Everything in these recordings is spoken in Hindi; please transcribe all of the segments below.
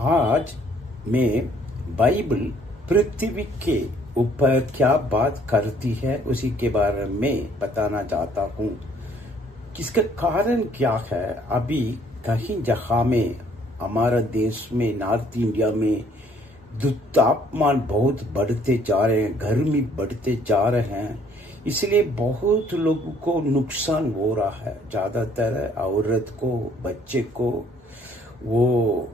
आज मैं बाइबल पृथ्वी के ऊपर क्या बात करती है उसी के बारे में बताना चाहता हूँ। इसका कारण क्या है? अभी कहीं जगह में हमारा देश में नॉर्थ इंडिया में तापमान बहुत बढ़ते जा रहे हैं, गर्मी बढ़ते जा रहे हैं, इसलिए बहुत लोगों को नुकसान हो रहा है। ज़्यादातर औरत को, बच्चे को, वो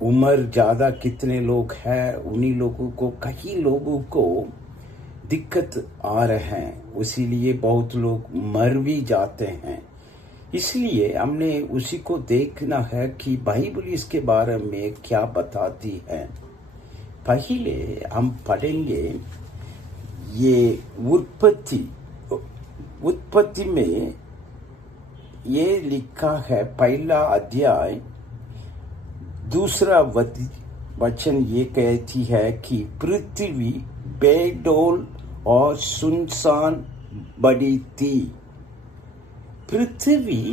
उम्र ज़्यादा कितने लोग हैं उन्हीं लोगों को, कई लोगों को दिक्कत आ रहे हैं, इसीलिए बहुत लोग मर भी जाते हैं। इसलिए हमने उसी को देखना है कि बाइबल इसके बारे में क्या बताती है। पहले हम पढ़ेंगे ये उत्पत्ति में ये लिखा है, पहला अध्याय दूसरा वचन ये कहती है कि पृथ्वी बेडौल और सुनसान बड़ी थी। पृथ्वी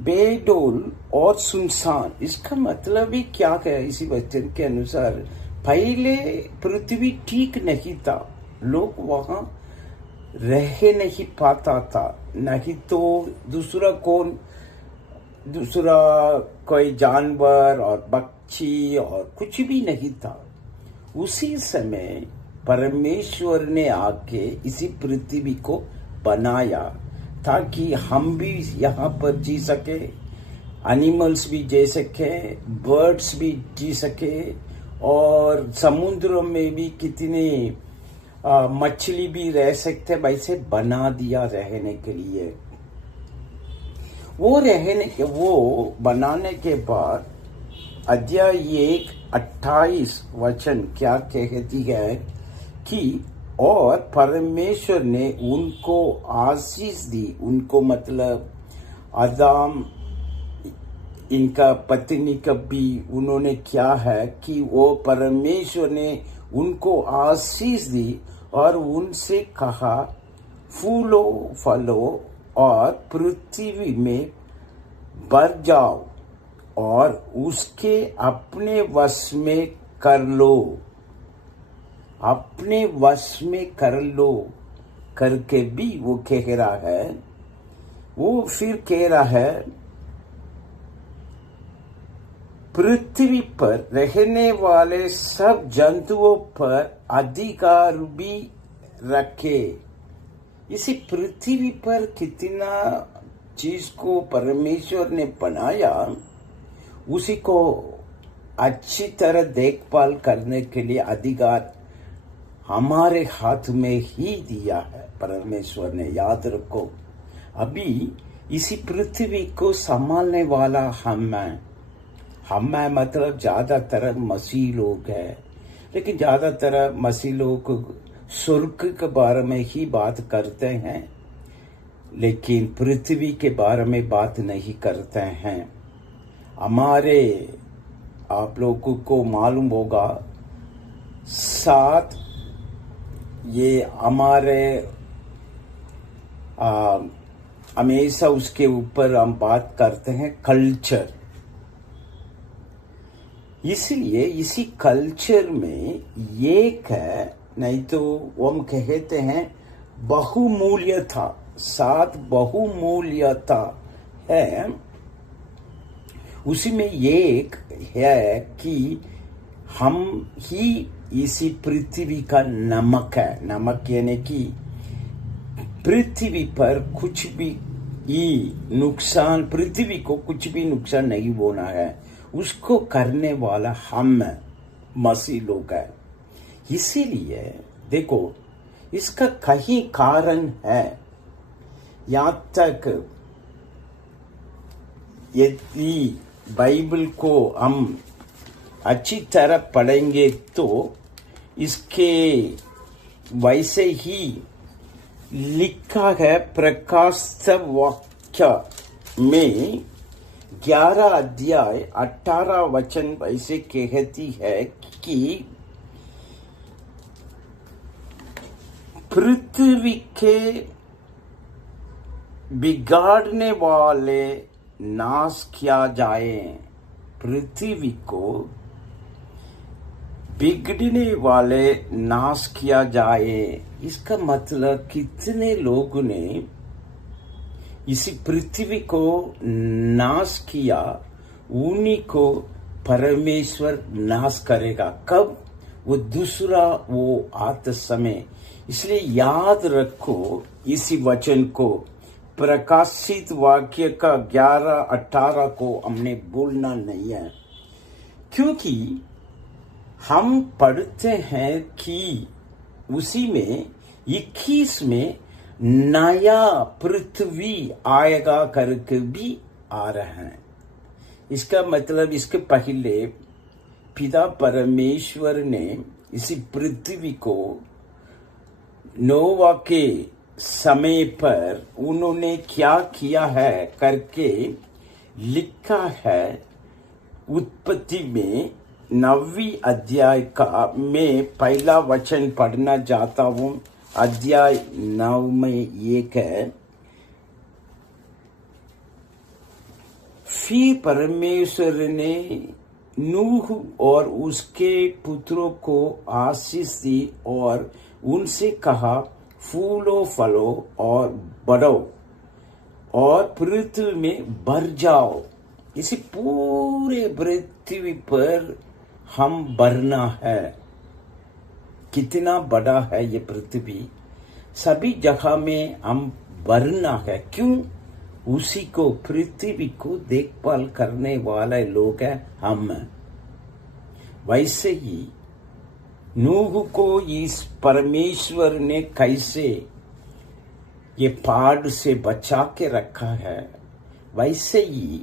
बेडौल और सुनसान, इसका मतलब ही क्या है? इसी वचन के अनुसार पहले पृथ्वी ठीक नहीं था, लोग वहां रह नहीं पाता था, नहीं तो दूसरा कोई जानवर और पक्षी और कुछ भी नहीं था। उसी समय परमेश्वर ने आके इसी पृथ्वी को बनाया ताकि हम भी यहाँ पर जी सके, एनिमल्स भी जी सके, बर्ड्स भी जी सके, और समुद्र में भी कितने मछली भी रह सकते, वैसे बना दिया रहने के लिए। वो बनाने के बाद अध्याय 1:28 वचन क्या कहती है कि और परमेश्वर ने उनको आशीष दी। उनको मतलब आदम, इनका पत्नी का भी उन्होंने क्या है कि वो परमेश्वर ने उनको आशीष दी और उनसे कहा, फूलो फलो और पृथ्वी में बढ़ जाओ और उसके अपने वश में कर लो। अपने वश में कर लो करके भी वो कह रहा है। वो फिर कह रहा है, पृथ्वी पर रहने वाले सब जंतुओं पर अधिकार भी रखे। इसी पृथ्वी पर कितना चीज को परमेश्वर ने बनाया, उसी को अच्छी तरह देखभाल करने के लिए अधिकार हमारे हाथ में ही दिया है परमेश्वर ने। याद रखो, अभी इसी पृथ्वी को संभालने वाला हम मतलब ज्यादातर मसीह लोग हैं, लेकिन ज्यादातर मसीह लोग स्वर्ग के बारे में ही बात करते हैं, लेकिन पृथ्वी के बारे में बात नहीं करते हैं। आप लोगों को मालूम होगा, 7 ये हमारे हमेशा उसके ऊपर हम बात करते हैं, कल्चर। इसलिए इसी कल्चर में एक है, नहीं तो हम कहते हैं बहुमूल्यता। 7 बहुमूल्यता है, उसी में एक है कि हम ही इसी पृथ्वी का नमक है। नमक यानी कि पृथ्वी पर कुछ भी नुकसान, पृथ्वी को कुछ भी नुकसान नहीं होना है, उसको करने वाला हम मसीह लोग हैं। इसीलिए देखो, इसका कहीं कारण है। यहाँ तक यदि बाइबल को हम अच्छी तरह पढ़ेंगे तो इसके वैसे ही लिखा है। प्रकाश वाक्य में 11 अध्याय 18 वचन वैसे कहती है कि पृथ्वी के बिगाड़ने वाले नाश किया जाए। पृथ्वी को बिगड़ने वाले नाश किया जाए। इसका मतलब कितने लोगों ने इसी पृथ्वी को नाश किया, उन्हीं को परमेश्वर नाश करेगा। कब? वो दूसरा वो आते समय। इसलिए याद रखो इसी वचन को, प्रकाशित वाक्य का 11-18 को हमने बोलना नहीं है, क्योंकि हम पढ़ते हैं कि उसी में 21 में नया पृथ्वी आएगा करके भी आ रहा है। इसका मतलब इसके पहले पिता परमेश्वर ने इसी पृथ्वी को नोवा के समय पर उन्होंने क्या किया है करके लिखा है। उत्पत्ति में 9वीं अध्याय का मैं पहला वचन पढ़ना चाहता हूं। अध्याय 9 में एक है, फिर परमेश्वर ने नूह और उसके पुत्रों को आशीष दी और उनसे कहा, फूलो फलो और बढ़ो और पृथ्वी में भर जाओ। इसी पूरे पृथ्वी पर हम भरना है। कितना बड़ा है ये पृथ्वी, सभी जगह में हम भरना है। क्यों? उसी को, पृथ्वी को देखभाल करने वाले लोग हैं हम। वैसे ही नूह को इस परमेश्वर ने कैसे ये पहाड़ से बचा के रखा है, वैसे ही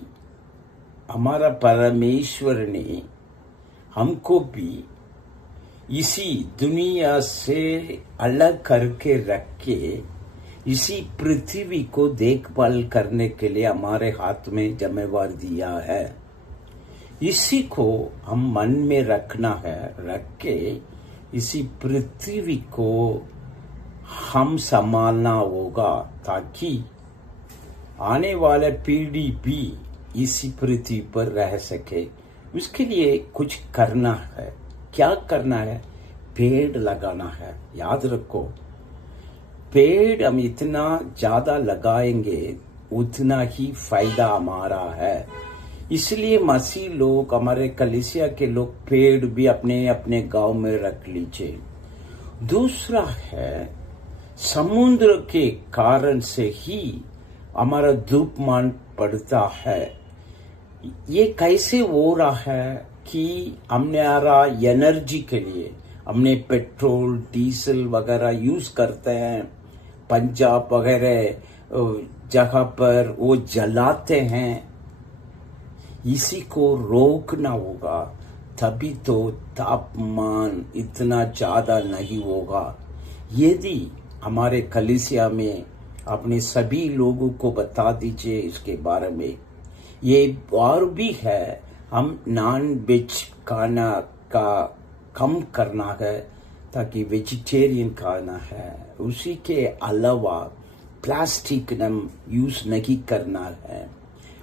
हमारा परमेश्वर ने हमको भी इसी दुनिया से अलग करके रख के इसी पृथ्वी को देखभाल करने के लिए हमारे हाथ में जिम्मेवार दिया है। इसी को हम मन में रखना है, रख के इसी पृथ्वी को हम संभालना होगा, ताकि आने वाले पीढ़ी भी इसी पृथ्वी पर रह सके। उसके लिए कुछ करना है। क्या करना है? पेड़ लगाना है। याद रखो, पेड़ हम इतना ज्यादा लगाएंगे उतना ही फायदा हमारा है। इसलिए मसीह लोग, हमारे कलीसिया के लोग पेड़ भी अपने अपने गांव में रख लीजिए। दूसरा है, समुद्र के कारण से ही हमारा धूपमान पड़ता है। ये कैसे हो रहा है कि हमने एनर्जी के लिए हमने पेट्रोल डीजल वगैरह यूज करते हैं, पंजाब वगैरह जगह पर वो जलाते हैं। इसी को रोकना होगा, तभी तो तापमान इतना ज्यादा नहीं होगा। यदि हमारे कलीसिया में अपने सभी लोगों को बता दीजिए इसके बारे में। ये और भी है, हम नॉन वेज खाना का कम करना है, ताकि वेजिटेरियन खाना है। उसी के अलावा प्लास्टिक हम यूज नहीं करना है।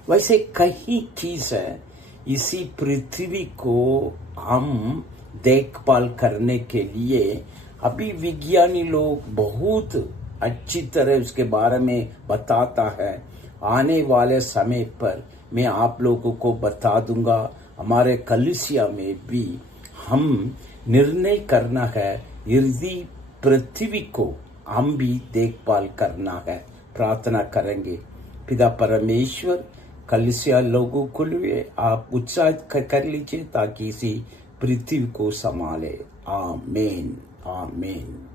वैसे कई चीज है, इसी पृथ्वी को हम देखभाल करने के लिए अभी विज्ञानी लोग बहुत अच्छी तरह उसके बारे में बताता है। आने वाले समय पर मैं आप लोगों को बता दूंगा। हमारे कलीसिया में भी हम निर्णय करना है, यदि पृथ्वी को हम भी देखभाल करना है। प्रार्थना करेंगे। पिता परमेश्वर, कलीसिया लोगों को लिए आप उत्साहित कर लीजिए, ताकि इसी पृथ्वी को संभाले। आमीन, आमीन।